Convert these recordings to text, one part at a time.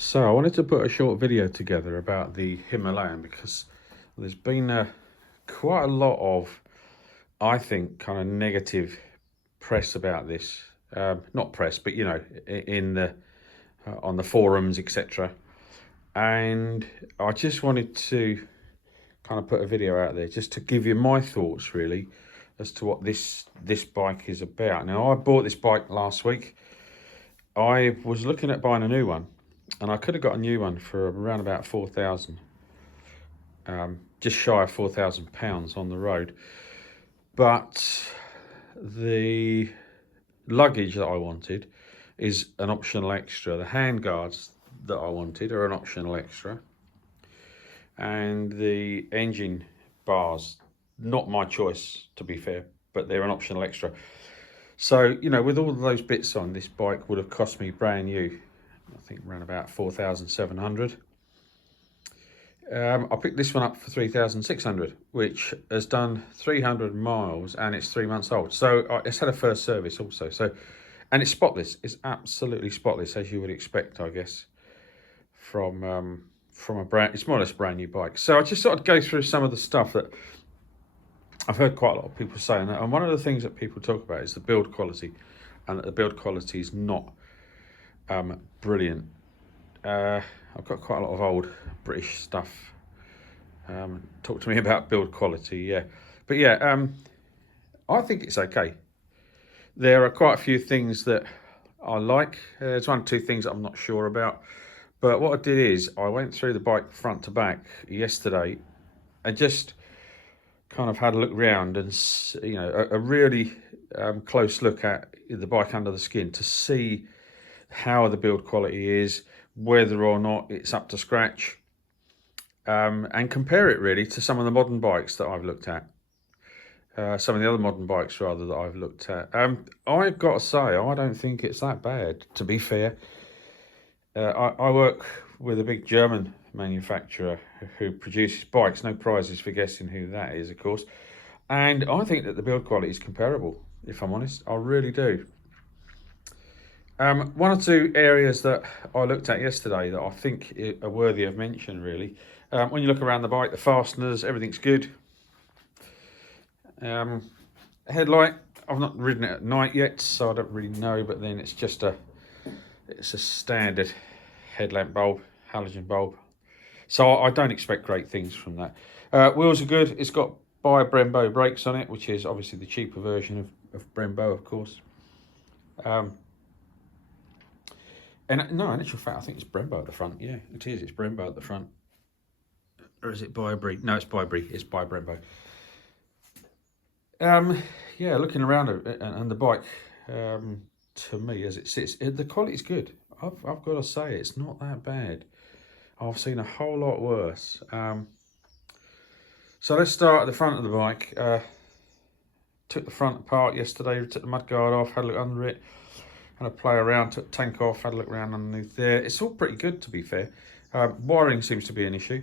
So I wanted to put a short video together about the Himalayan because there's been quite a lot of, I think, kind of negative press about this. Not press, but in the on the forums, etc. And I just wanted to kind of put a video out there just to give you my thoughts, really, as to what this bike is about. Now, I bought this bike last week. I was looking at buying a new one, and I could have got a new one for around about 4,000, just shy of £4,000 on the road. But the luggage that I wanted is an optional extra. The handguards that I wanted are an optional extra, and the engine bars, not my choice to be fair, but they're an optional extra. So, with all of those bits on, this bike would have cost me brand new, I think around about 4,700. I picked this one up for 3,600, which has done 300 miles and it's 3 months old. So it's had a first service also. And it's spotless. It's absolutely spotless, as you would expect, I guess, from a brand. It's more or less a brand new bike. So I just thought I'd go through some of the stuff that I've heard quite a lot of people saying that, and one of the things that people talk about is the build quality, and that the build quality is not brilliant. I've got quite a lot of old British stuff. Talk to me about build quality, yeah. But yeah, I think it's okay. There are quite a few things that I like. There's one or two things that I'm not sure about. But what I did is I went through the bike front to back yesterday and just kind of had a look around and, a really close look at the bike under the skin to see how the build quality is, whether or not it's up to scratch, and compare it really to some of the modern bikes that I've looked at. Some of the other modern bikes, rather, that I've looked at. I've got to say, I don't think it's that bad, to be fair. I work with a big German manufacturer who produces bikes. No prizes for guessing who that is, of course. And I think that the build quality is comparable, if I'm honest. I really do. One or two areas that I looked at yesterday that I think are worthy of mention, really. When you look around the bike, the fasteners, everything's good. Headlight, I've not ridden it at night yet, so I don't really know, but then it's a standard headlamp bulb, halogen bulb. So I don't expect great things from that. Wheels are good. It's got Brembo brakes on it, which is obviously the cheaper version of Brembo, of course. And no, in actual fact, I think it's Brembo at the front. Yeah, it is. It's Brembo at the front. Or is it Brie? No, it's Brie. It's by Brembo. Yeah, looking around and the bike, to me, as it sits, the quality's good. I've got to say, it's not that bad. I've seen a whole lot worse. So let's start at the front of the bike. Took the front apart yesterday, took the mudguard off, had a look under it, had a play around, took the tank off, had a look around underneath there. It's all pretty good, to be fair. Wiring seems to be an issue.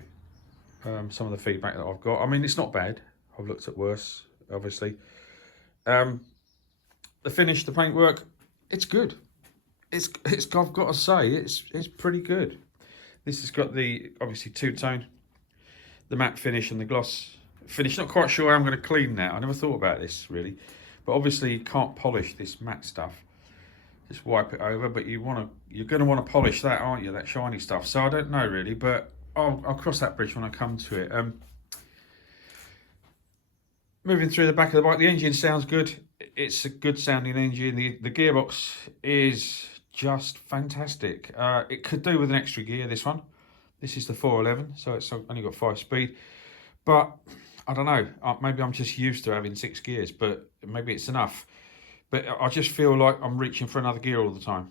Some of the feedback that I've got. I mean, it's not bad. I've looked at worse, obviously. The finish, the paintwork, it's good. It's I've got to say, it's pretty good. This has got the, obviously, two-tone, the matte finish and the gloss finish. Not quite sure how I'm going to clean that. I never thought about this, really. But obviously, you can't polish this matte stuff. Just wipe it over, but you're going to want to polish that, aren't you? That shiny stuff. So I don't know, really, but I'll cross that bridge when I come to it. Moving through the back of the bike, the engine sounds good. It's a good sounding engine. The gearbox is just fantastic. It could do with an extra gear, this one. This is the 411, so it's only got 5 speed. But I don't know, maybe I'm just used to having 6 gears, but maybe it's enough. But I just feel like I'm reaching for another gear all the time,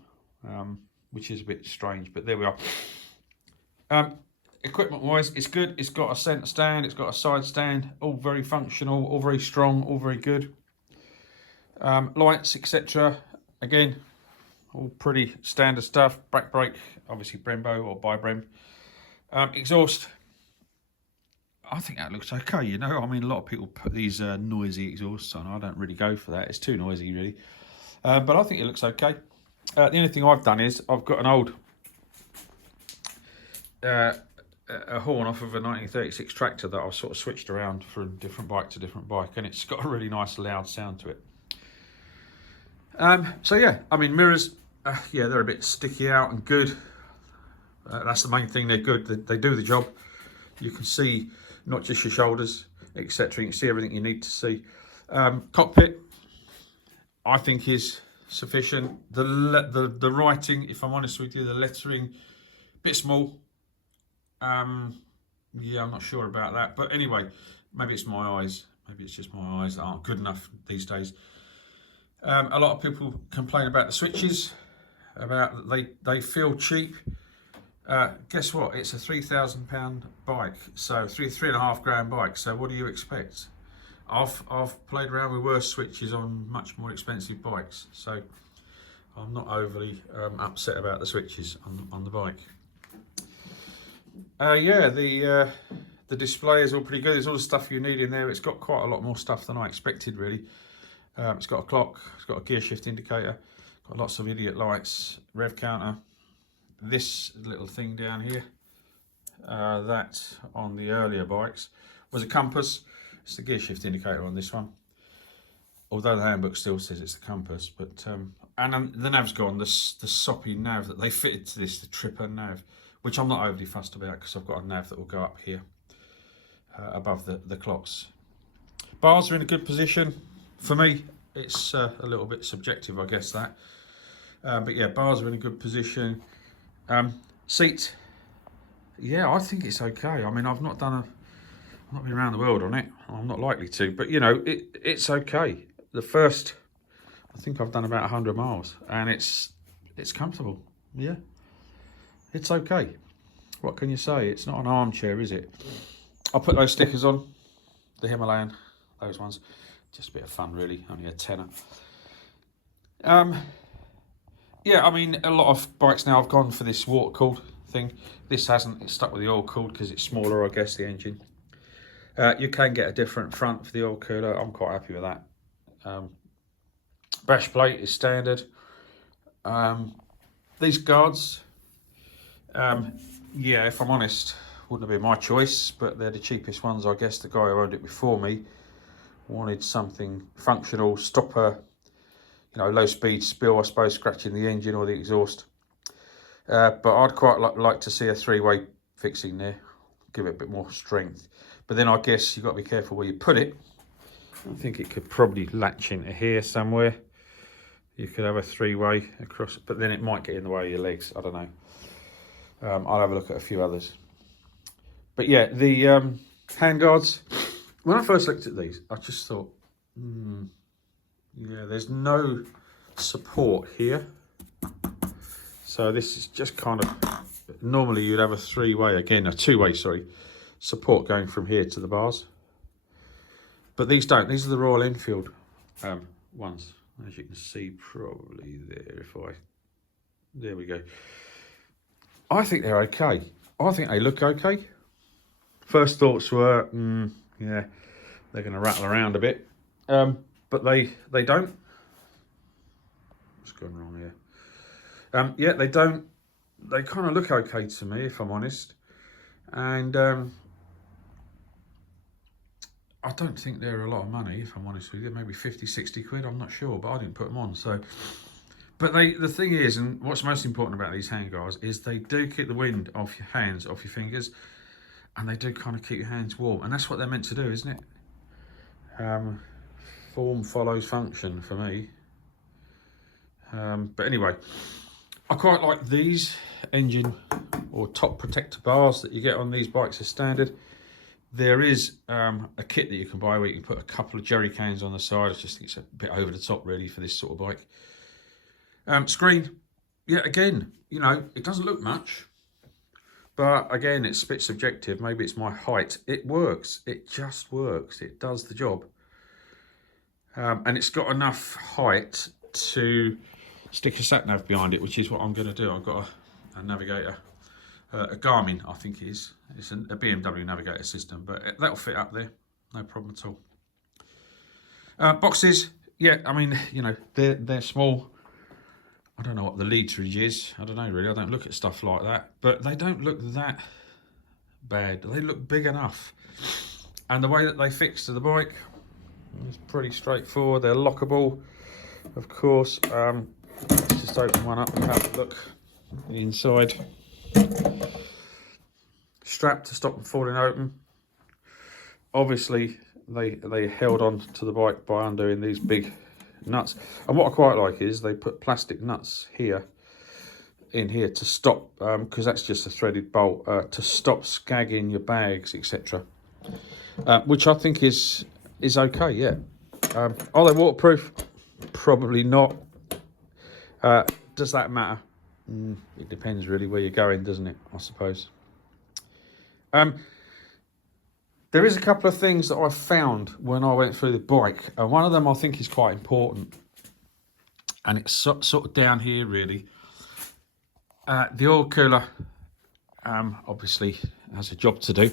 which is a bit strange, but there we are. Equipment-wise, it's good. It's got a centre stand, it's got a side stand, all very functional, all very strong, all very good. Lights, etc. Again, all pretty standard stuff. Back brake, obviously Brembo or by Brem. Exhaust, I think that looks okay, I mean, a lot of people put these noisy exhausts on. I don't really go for that. It's too noisy, really. But I think it looks okay. The only thing I've done is I've got an old a horn off of a 1936 tractor that I've sort of switched around from different bike to different bike, and it's got a really nice loud sound to it. So yeah, I mean, mirrors, yeah, they're a bit sticky out and good. That's the main thing, they're good, they do the job. You can see not just your shoulders, etc. You can see everything you need to see. Cockpit, I think, is sufficient. The writing, if I'm honest with you, the lettering, a bit small. Yeah, I'm not sure about that, but anyway, maybe it's my eyes. Maybe it's just my eyes that aren't good enough these days. A lot of people complain about the switches, about they feel cheap. Guess what? It's a £3,000 bike, so three and a half grand bike. So what do you expect? I've played around with worse switches on much more expensive bikes, so I'm not overly upset about the switches on the bike. Yeah, the display is all pretty good. There's all the stuff you need in there. It's got quite a lot more stuff than I expected, really. It's got a clock, it's got a gear shift indicator, got lots of idiot lights, rev counter. This little thing down here, that on the earlier bikes was a compass. It's the gear shift indicator on this one, although the handbook still says it's the compass. But and the nav's gone, the soppy nav that they fitted to this, the tripper nav, which I'm not overly fussed about because I've got a nav that will go up here above the clocks. Bars are in a good position. For me, it's a little bit subjective, I guess, that. But yeah, bars are in a good position. Seat, yeah, I think it's okay. I mean, I've not been around the world on it. I'm not likely to, but you know, it's okay. The first, I think I've done about 100 miles, and it's comfortable. Yeah, it's okay. What can you say? It's not an armchair, is it? I'll put those stickers on, the Himalayan, those ones. Just a bit of fun, really. Only a tenner. Yeah, I mean, a lot of bikes now have gone for this water-cooled thing. This hasn't. It's stuck with the oil-cooled because it's smaller, I guess, the engine. You can get a different front for the oil cooler. I'm quite happy with that. Bash plate is standard. These guards, yeah, if I'm honest, wouldn't have been my choice, but they're the cheapest ones, I guess. The guy who owned it before me wanted something functional, stopper, you know, low speed spill, I suppose, scratching the engine or the exhaust. But I'd quite like to see a three-way fixing there, give it a bit more strength. But then I guess you've got to be careful where you put it. I think it could probably latch into here somewhere. You could have a three-way across, but then it might get in the way of your legs. I don't know. I'll have a look at a few others. But yeah, the handguards, when I first looked at these, I just thought, yeah, there's no support here. So this is just kind of, normally you'd have a three-way, again, a two-way, sorry, support going from here to the bars. But these don't. These are the Royal Enfield ones. As you can see probably there, there we go. I think they're okay. I think they look okay. First thoughts were, yeah, they're going to rattle around a bit. But they don't. What's going wrong here? Yeah, they don't. They kind of look okay to me, if I'm honest. And I don't think they're a lot of money, if I'm honest with you. Maybe 50, 60 quid, I'm not sure, but I didn't put them on. So, but the thing is, and what's most important about these handguards is they do keep the wind off your hands, off your fingers, and they do kind of keep your hands warm. And that's what they're meant to do, isn't it? Form follows function for me. But anyway, I quite like these engine or top protector bars that you get on these bikes as standard. There is a kit that you can buy where you can put a couple of jerry cans on the side. I just think it's a bit over the top, really, for this sort of bike. Screen, yeah, again, you know, it doesn't look much. But again, it's a bit subjective. Maybe it's my height. It works. It just works. It does the job. And it's got enough height to stick a sat-nav behind it, which is what I'm going to do. I've got a navigator, a Garmin, I think it is. It's a BMW navigator system, but that'll fit up there. No problem at all. Boxes, yeah, I mean, you know, they're small. I don't know what the literage is. I don't know, really. I don't look at stuff like that. But they don't look that bad. They look big enough. And the way that they fix to the bike is pretty straightforward. They're lockable, of course. Let's just open one up and have a look inside. Strap to stop them falling open. Obviously, they held on to the bike by undoing these big nuts. And what I quite like is they put plastic nuts in here to stop, because that's just a threaded bolt, to stop scagging your bags, etc. Which I think is okay, yeah. Are they waterproof? Probably not. Does that matter? It depends really where you're going, doesn't it, I suppose. There is a couple of things that I found when I went through the bike. One of them I think is quite important. And it's sort of down here, really. The oil cooler obviously has a job to do.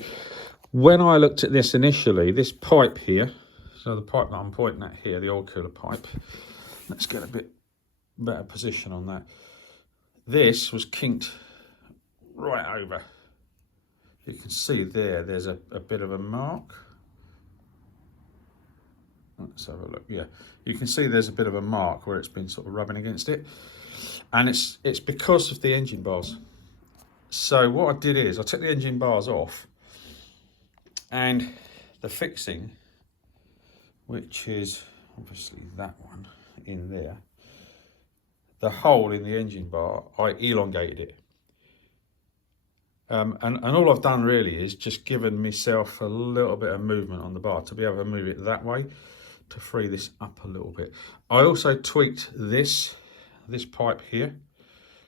When I looked at this initially, this pipe here, so the pipe that I'm pointing at here, the oil cooler pipe, let's get a bit better position on that. This was kinked right over. You can see there's a bit of a mark. Let's have a look. Yeah, you can see there's a bit of a mark where it's been sort of rubbing against it. And it's because of the engine bars. So what I did is I took the engine bars off, and the fixing, which is obviously that one in there, the hole in the engine bar, I elongated it. And all I've done really is just given myself a little bit of movement on the bar to be able to move it that way to free this up a little bit. I also tweaked this pipe here,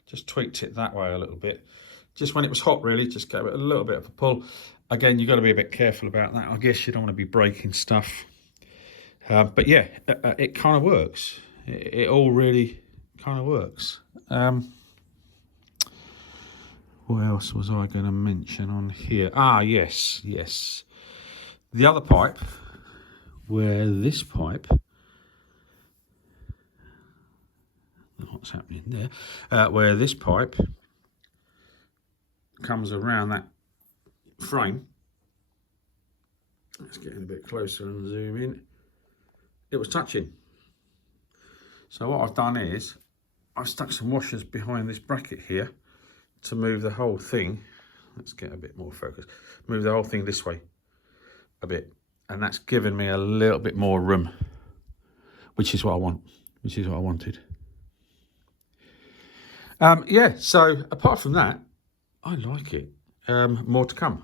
just tweaked it that way a little bit. Just when it was hot really, just gave it a little bit of a pull. Again, you've got to be a bit careful about that. I guess you don't want to be breaking stuff. But yeah, it kind of works. It all really kind of works. What else was I going to mention on here? Yes. The other pipe, where this pipe, what's happening there, where this pipe comes around that frame. Let's get in a bit closer and zoom in. It was touching. So what I've done is I've stuck some washers behind this bracket here to move the whole thing. Let's get a bit more focus. Move the whole thing this way a bit, and that's given me a little bit more room, which is what I want, which is what I wanted. Yeah, so apart from that, I like it. More to come.